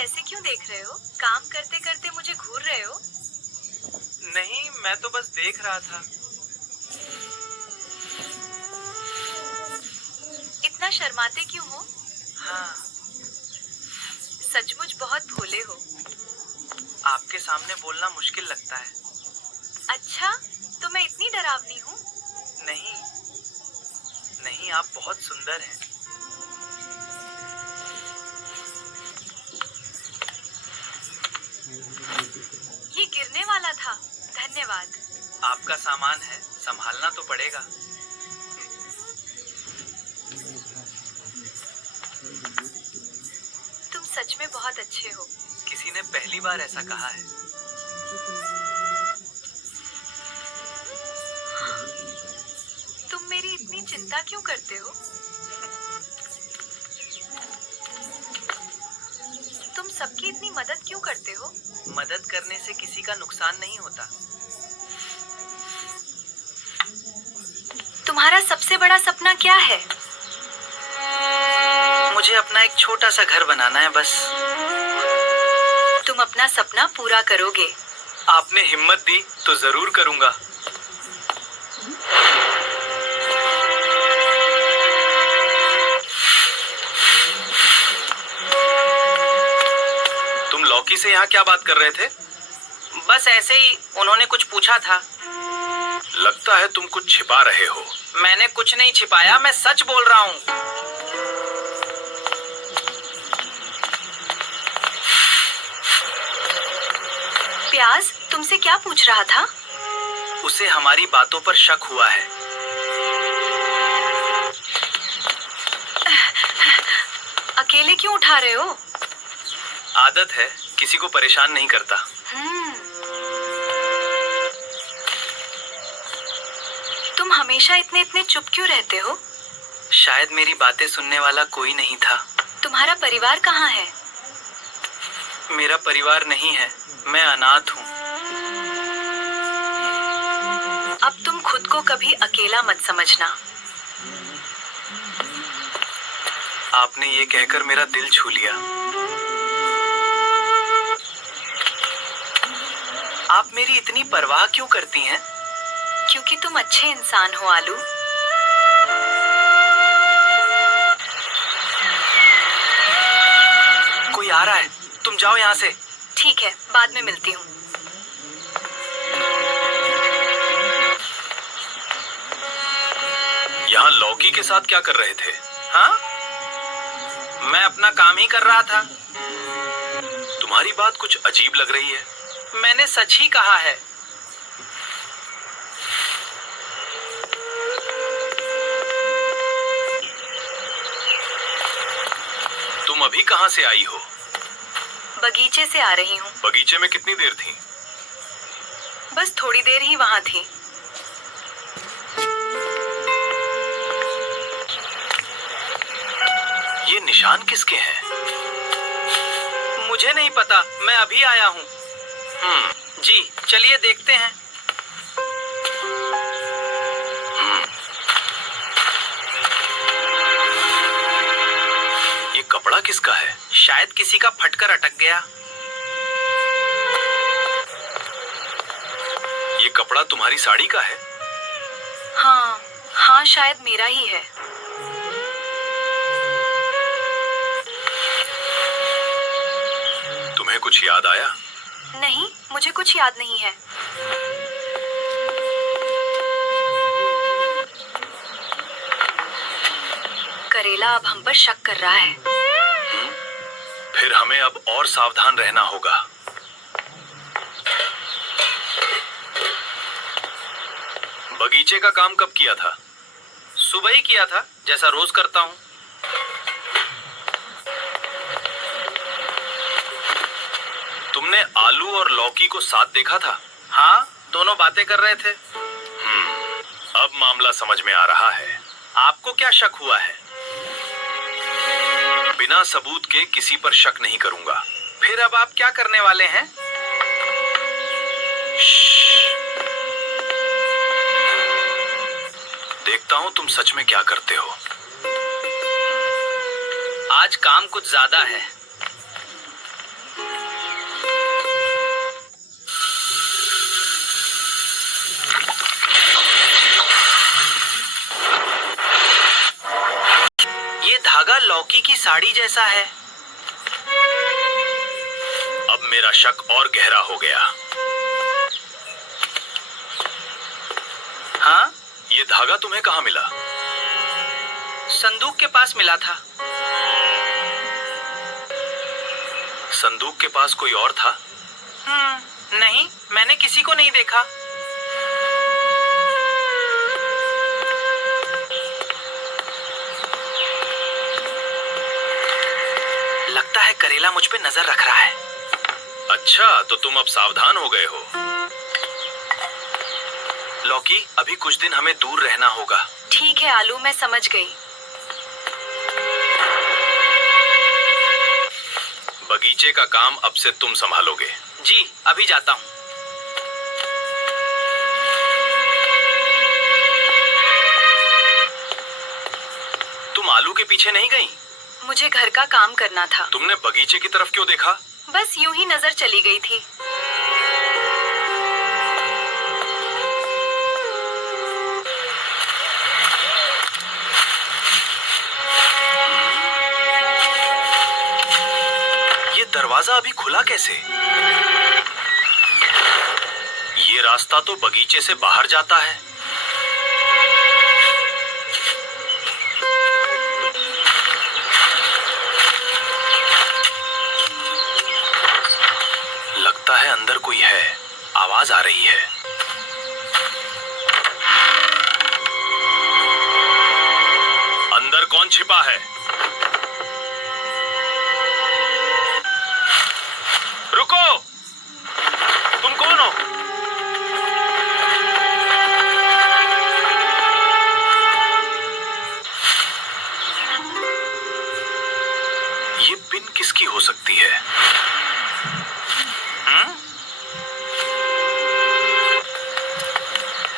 ऐसे क्यों देख रहे हो? काम करते करते मुझे घूर रहे हो? नहीं, मैं तो बस देख रहा था। इतना शर्माते क्यों हो? हाँ, सचमुच बहुत भोले हो। आपके सामने बोलना मुश्किल लगता है। अच्छा, तो मैं इतनी डरावनी हूँ? नहीं, नहीं, आप बहुत सुंदर हैं। ये गिरने वाला था। धन्यवाद। आपका सामान है, संभालना तो पड़ेगा। तुम सच में बहुत अच्छे हो। किसी ने पहली बार ऐसा कहा है। तुम मेरी इतनी चिंता क्यों करते हो? तुम सबकी इतनी मदद क्यों करते हो? मदद करने से किसी का नुकसान नहीं होता। तुम्हारा सबसे बड़ा सपना क्या है? मुझे अपना एक छोटा सा घर बनाना है बस। तुम अपना सपना पूरा करोगे। आपने हिम्मत दी तो जरूर करूंगा। तुम लौकी से यहाँ क्या बात कर रहे थे? बस ऐसे ही, उन्होंने कुछ पूछा था। लगता है तुम कुछ छिपा रहे हो। मैंने कुछ नहीं छिपाया, मैं सच बोल रहा हूँ। प्याज तुमसे क्या पूछ रहा था? उसे हमारी बातों पर शक हुआ है। अकेले क्यों उठा रहे हो? आदत है, किसी को परेशान नहीं करता। तुम हमेशा इतने इतने चुप क्यों रहते हो? शायद मेरी बातें सुनने वाला कोई नहीं था। तुम्हारा परिवार कहाँ है? मेरा परिवार नहीं है, मैं अनाथ हूँ। अब तुम खुद को कभी अकेला मत समझना। आपने ये कहकर मेरा दिल छू लिया। आप मेरी इतनी परवाह क्यों करती हैं? क्योंकि तुम अच्छे इंसान हो आलू। कोई आ रहा है, तुम जाओ यहाँ से। ठीक है, बाद में मिलती हूँ। यहाँ लौकी के साथ क्या कर रहे थे? हाँ? मैं अपना काम ही कर रहा था। तुम्हारी बात कुछ अजीब लग रही है। मैंने सच ही कहा है। तुम अभी कहाँ से आई हो? बगीचे से आ रही हूँ। बगीचे में कितनी देर थी? बस थोड़ी देर ही वहाँ थी। ये निशान किसके हैं? मुझे नहीं पता, मैं अभी आया हूँ। जी, चलिए देखते हैं। ये कपड़ा किसका है? शायद किसी का फटकर अटक गया। ये कपड़ा तुम्हारी साड़ी का है? हाँ, हाँ, शायद मेरा ही है। तुम्हें कुछ याद आया? नहीं, मुझे कुछ याद नहीं है। करेला अब हम पर शक कर रहा है। फिर हमें अब और सावधान रहना होगा। बगीचे का काम कब किया था? सुबह ही किया था, जैसा रोज करता हूँ। तुमने आलू और लौकी को साथ देखा था? हाँ, दोनों बातें कर रहे थे। अब मामला समझ में आ रहा है। आपको क्या शक हुआ है? बिना सबूत के किसी पर शक नहीं करूंगा। फिर अब आप क्या करने वाले हैं? देखता हूँ तुम सच में क्या करते हो। आज काम कुछ ज्यादा है। लौकी की साड़ी जैसा है। अब मेरा शक और गहरा हो गया। हाँ, ये धागा तुम्हें कहाँ मिला? संदूक के पास मिला था। संदूक के पास कोई और था? नहीं, मैंने किसी को नहीं देखा। लगता है करेला मुझ पे नजर रख रहा है। अच्छा, तो तुम अब सावधान हो गए हो। लौकी, अभी कुछ दिन हमें दूर रहना होगा। ठीक है आलू, मैं समझ गई। बगीचे का काम अब से तुम संभालोगे। जी, अभी जाता हूँ। तुम आलू के पीछे नहीं गई? मुझे घर का काम करना था। तुमने बगीचे की तरफ क्यों देखा? बस यूं ही नजर चली गई थी। ये दरवाजा अभी खुला कैसे? ये रास्ता तो बगीचे से बाहर जाता है। लगता है अंदर कोई है। आवाज आ रही है। अंदर कौन छिपा है? रुको! तुम कौन हो? ये पिन किसकी हो सकती है?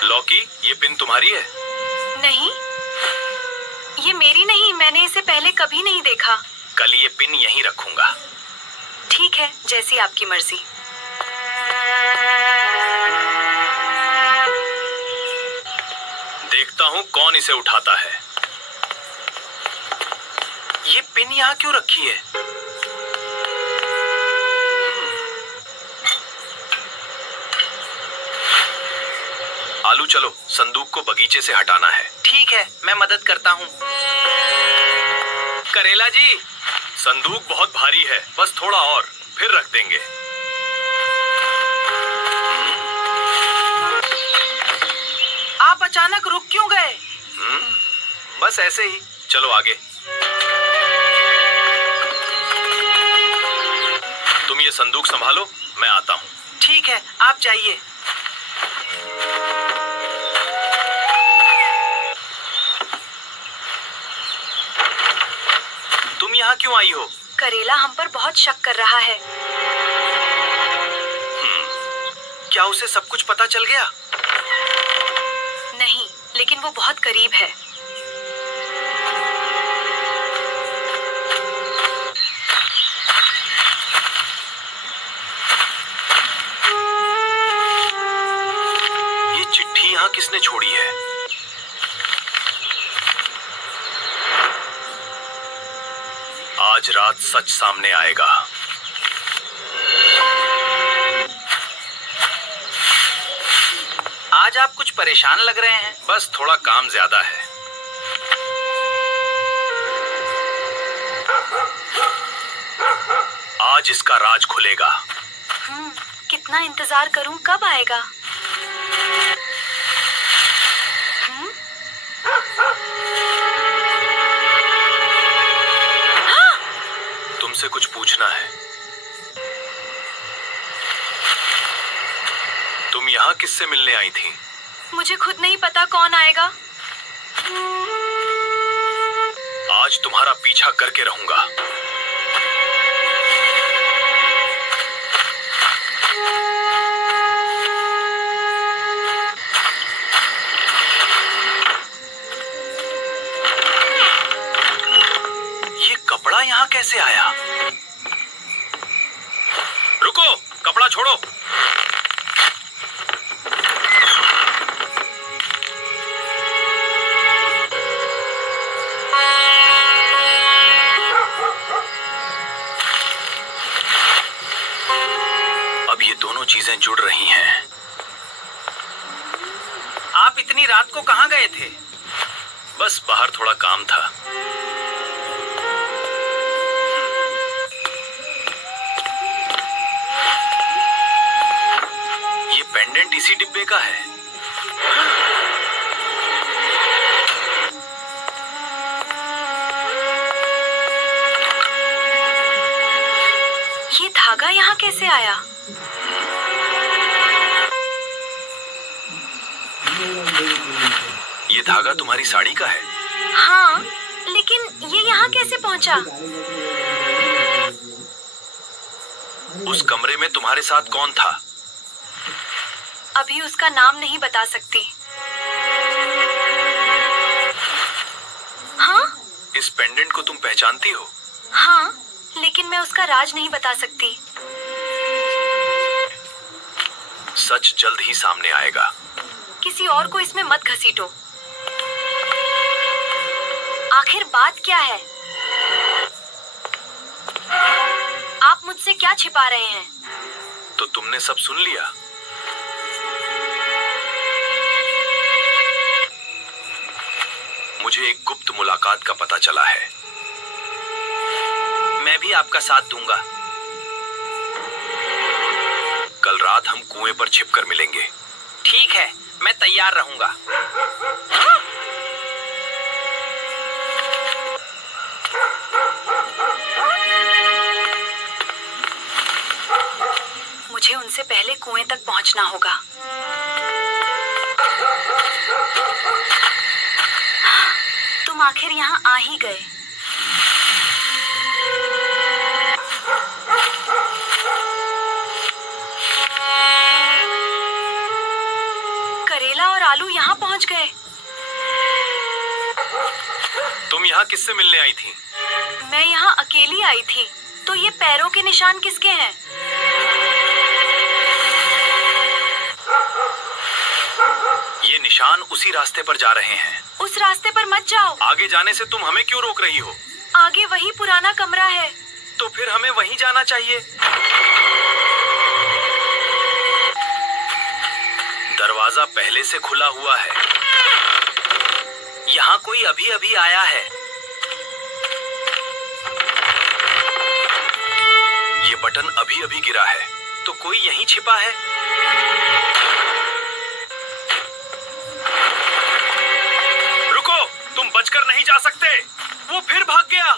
लौकी, ये पिन तुम्हारी है? नहीं, ये मेरी नहीं। मैंने इसे पहले कभी नहीं देखा। कल ये पिन यहीं रखूंगा। ठीक है, जैसी आपकी मर्जी। देखता हूँ कौन इसे उठाता है। ये पिन यहाँ क्यों रखी है? आलू, चलो, संदूक को बगीचे से हटाना है। ठीक है, मैं मदद करता हूँ। करेला जी, संदूक बहुत भारी है, बस थोड़ा और, फिर रख देंगे। आप अचानक रुक क्यों गए? बस ऐसे ही। चलो आगे। तुम ये संदूक संभालो, मैं आता हूँ। ठीक है, आप जाइए। तुम यहाँ क्यों आई हो? करेला हम पर बहुत शक कर रहा है। क्या उसे सब कुछ पता चल गया? नहीं, लेकिन वो बहुत करीब है। ये चिट्ठी यहाँ किसने छोड़ी है? आज रात सच सामने आएगा। आज आप कुछ परेशान लग रहे हैं। बस थोड़ा काम ज्यादा है। आज इसका राज खुलेगा। कितना इंतजार करूं, कब आएगा? तुमसे कुछ पूछना है। तुम यहाँ किससे मिलने आई थी? मुझे खुद नहीं पता कौन आएगा। आज तुम्हारा पीछा करके रहूंगा। ये कपड़ा यहाँ कैसे आया? रुको, कपड़ा छोड़ो। रात को कहाँ गए थे? बस बाहर थोड़ा काम था। ये पेंडेंट इसी डिब्बे का है। ये धागा यहाँ कैसे आया? ये धागा तुम्हारी साड़ी का है। हाँ, लेकिन ये यहाँ कैसे पहुँचा? उस कमरे में तुम्हारे साथ कौन था? अभी उसका नाम नहीं बता सकती। हाँ? इस पेंडेंट को तुम पहचानती हो? हाँ, लेकिन मैं उसका राज नहीं बता सकती। सच जल्द ही सामने आएगा। किसी और को इसमें मत घसीटो। आखिर बात क्या है? आप मुझसे क्या छिपा रहे हैं? तो तुमने सब सुन लिया? मुझे एक गुप्त मुलाकात का पता चला है। मैं भी आपका साथ दूंगा। कल रात हम कुएं पर छिपकर मिलेंगे। ठीक है, मैं तैयार रहूंगा। मुझे उनसे पहले कुएं तक पहुंचना होगा। तुम आखिर यहाँ आ ही गए। करेला और आलू यहाँ पहुँच गए। तुम यहाँ किससे मिलने आई थी? मैं यहाँ अकेली आई थी। तो ये पैरों के निशान किसके हैं? ये निशान उसी रास्ते पर जा रहे हैं। उस रास्ते पर मत जाओ। आगे जाने से तुम हमें क्यों रोक रही हो? आगे वही पुराना कमरा है। तो फिर हमें वहीं जाना चाहिए। दरवाजा पहले से खुला हुआ है। यहाँ कोई अभी अभी आया है। ये बटन अभी अभी गिरा है। तो कोई यहीं छिपा है। रुको, तुम बचकर नहीं जा सकते। वो फिर भाग गया।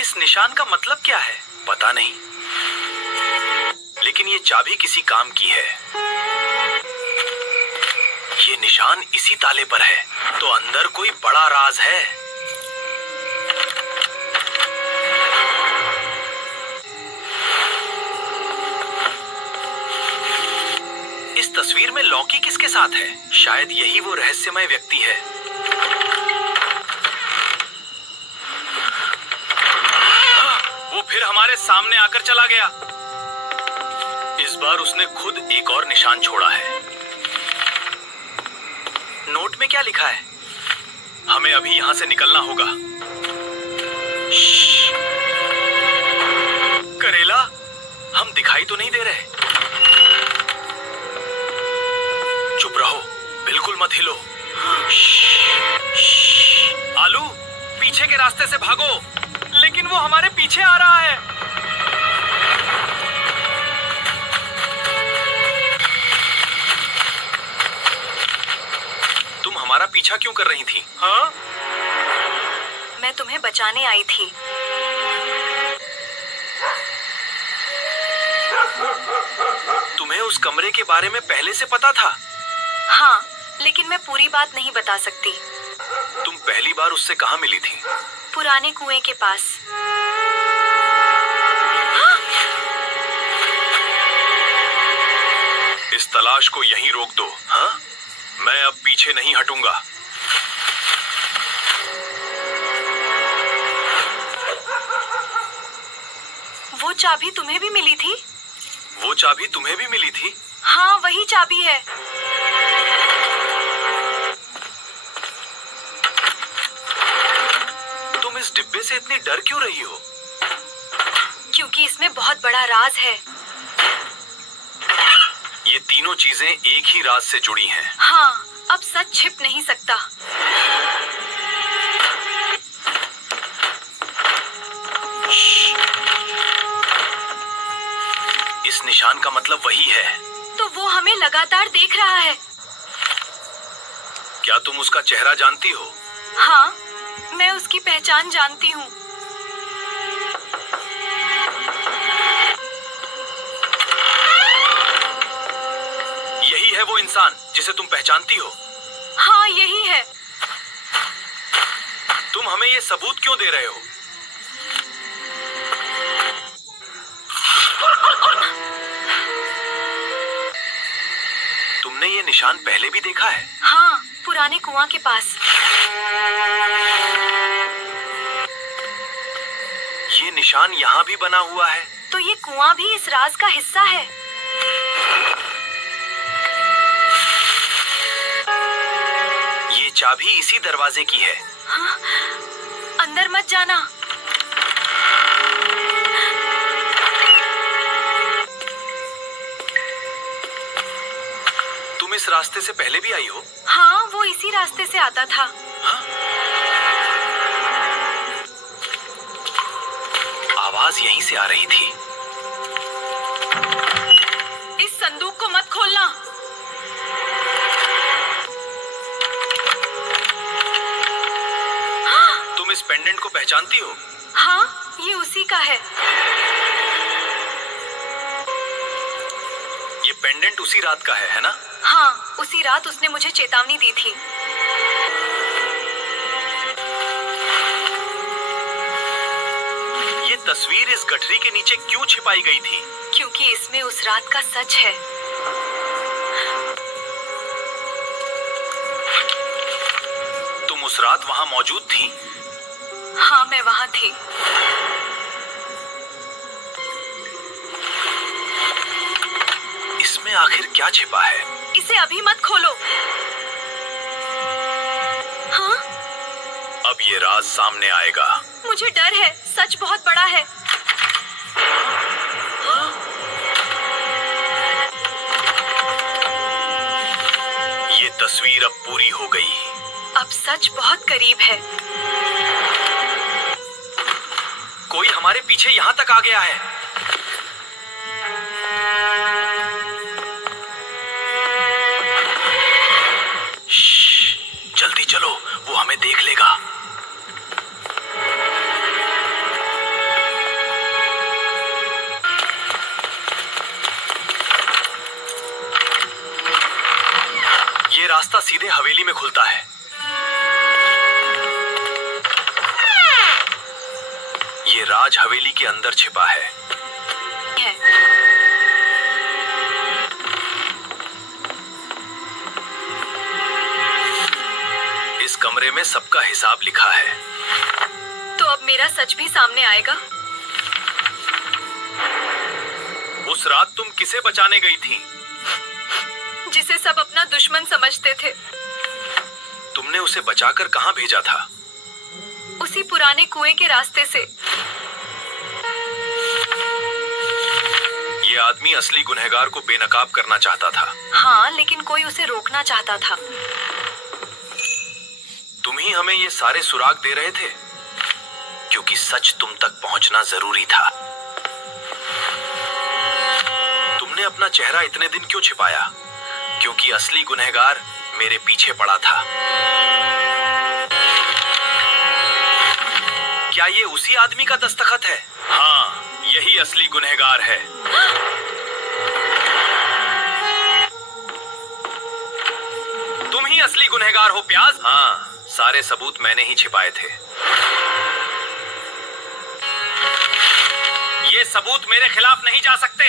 इस निशान का मतलब क्या है? पता नहीं, लेकिन ये चाबी किसी काम की है। ये निशान इसी ताले पर है। तो अंदर कोई बड़ा राज है। इस तस्वीर में लौकी किसके साथ है? शायद यही वो रहस्यमय व्यक्ति है। वो फिर हमारे सामने आकर चला गया। इस बार उसने खुद एक और निशान छोड़ा है। नोट में क्या लिखा है? हमें अभी यहां से निकलना होगा। करेला, हम दिखाई तो नहीं दे रहे। चुप रहो, बिल्कुल मत हिलो। आलू, पीछे के रास्ते से भागो। लेकिन वो हमारे पीछे आ रहा है। तुम हमारा पीछा क्यों कर रही थी? हाँ? मैं तुम्हें बचाने आई थी। तुम्हें उस कमरे के बारे में पहले से पता था? हाँ, लेकिन मैं पूरी बात नहीं बता सकती। तुम पहली बार उससे कहाँ मिली थी? पुराने कुएं के पास। इस तलाश को यहीं रोक दो। हाँ? मैं अब पीछे नहीं हटूंगा। वो चाबी तुम्हें भी मिली थी? वो चाबी तुम्हें भी मिली थी? हाँ, वही चाबी है। तुम इस डिब्बे से इतनी डर क्यों रही हो? क्योंकि इसमें बहुत बड़ा राज है। तीनों चीजें एक ही राज से जुड़ी हैं। हाँ, अब सच छिप नहीं सकता। इस निशान का मतलब वही है। तो वो हमें लगातार देख रहा है। क्या तुम उसका चेहरा जानती हो? हाँ, मैं उसकी पहचान जानती हूँ। यही है वो इंसान जिसे तुम पहचानती हो। हाँ, यही है। तुम हमें ये सबूत क्यों दे रहे हो? तुमने ये निशान पहले भी देखा है? हाँ, पुराने कुआं के पास। ये निशान यहाँ भी बना हुआ है। तो ये कुआं भी इस राज का हिस्सा है। ये चाबी इसी दरवाजे की है। हाँ, अंदर मत जाना। तुम इस रास्ते से पहले भी आई हो? हाँ, वो इसी रास्ते से आता था। आवाज यहीं से आ रही थी। इस संदूक को मत खोलना। तुम इस पेंडेंट को पहचानती हो? हाँ, ये उसी का है। ये पेंडेंट उसी रात का है ना? हाँ, उसी रात उसने मुझे चेतावनी दी थी। ये तस्वीर इस गठरी के नीचे क्यों छिपाई गई थी? क्योंकि इसमें उस रात का सच है। तुम उस रात वहां मौजूद थी? हाँ, मैं वहां थी। इसमें आखिर क्या छिपा है? इसे अभी मत खोलो। हाँ? अब ये राज सामने आएगा। मुझे डर है, सच बहुत बड़ा है। ये तस्वीर अब पूरी हो गई। अब सच बहुत करीब है। कोई हमारे पीछे यहाँ तक आ गया है। श्श्श, जल्दी चलो, वो हमें देख लेगा। ये रास्ता सीधे हवेली में खुलता है। ये राज हवेली के अंदर छिपा है। इस कमरे में सबका हिसाब लिखा है। तो अब मेरा सच भी सामने आएगा। उस रात तुम किसे बचाने गई थी? जिसे सब अपना दुश्मन समझते थे। तुमने उसे बचाकर कहां भेजा था? उसी पुराने कुएं के रास्ते से। ये आदमी असली गुनहगार को बेनकाब करना चाहता था। हाँ, लेकिन कोई उसे रोकना चाहता था। तुम ही हमें ये सारे सुराग दे रहे थे, क्योंकि सच तुम तक पहुंचना जरूरी था। तुमने अपना चेहरा इतने दिन क्यों छिपाया? क्योंकि असली गुनहगार मेरे पीछे पड़ा था। क्या ये उसी आदमी का दस्तखत है? हाँ, यही असली गुनहगार है। तुम ही असली गुनहगार हो प्याज। हाँ, सारे सबूत मैंने ही छिपाए थे। ये सबूत मेरे खिलाफ नहीं जा सकते।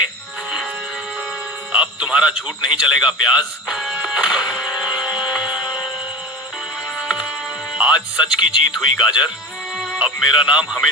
अब तुम्हारा झूठ नहीं चलेगा प्याज। आज सच की जीत हुई गाजर। अब मेरा नाम हमेशा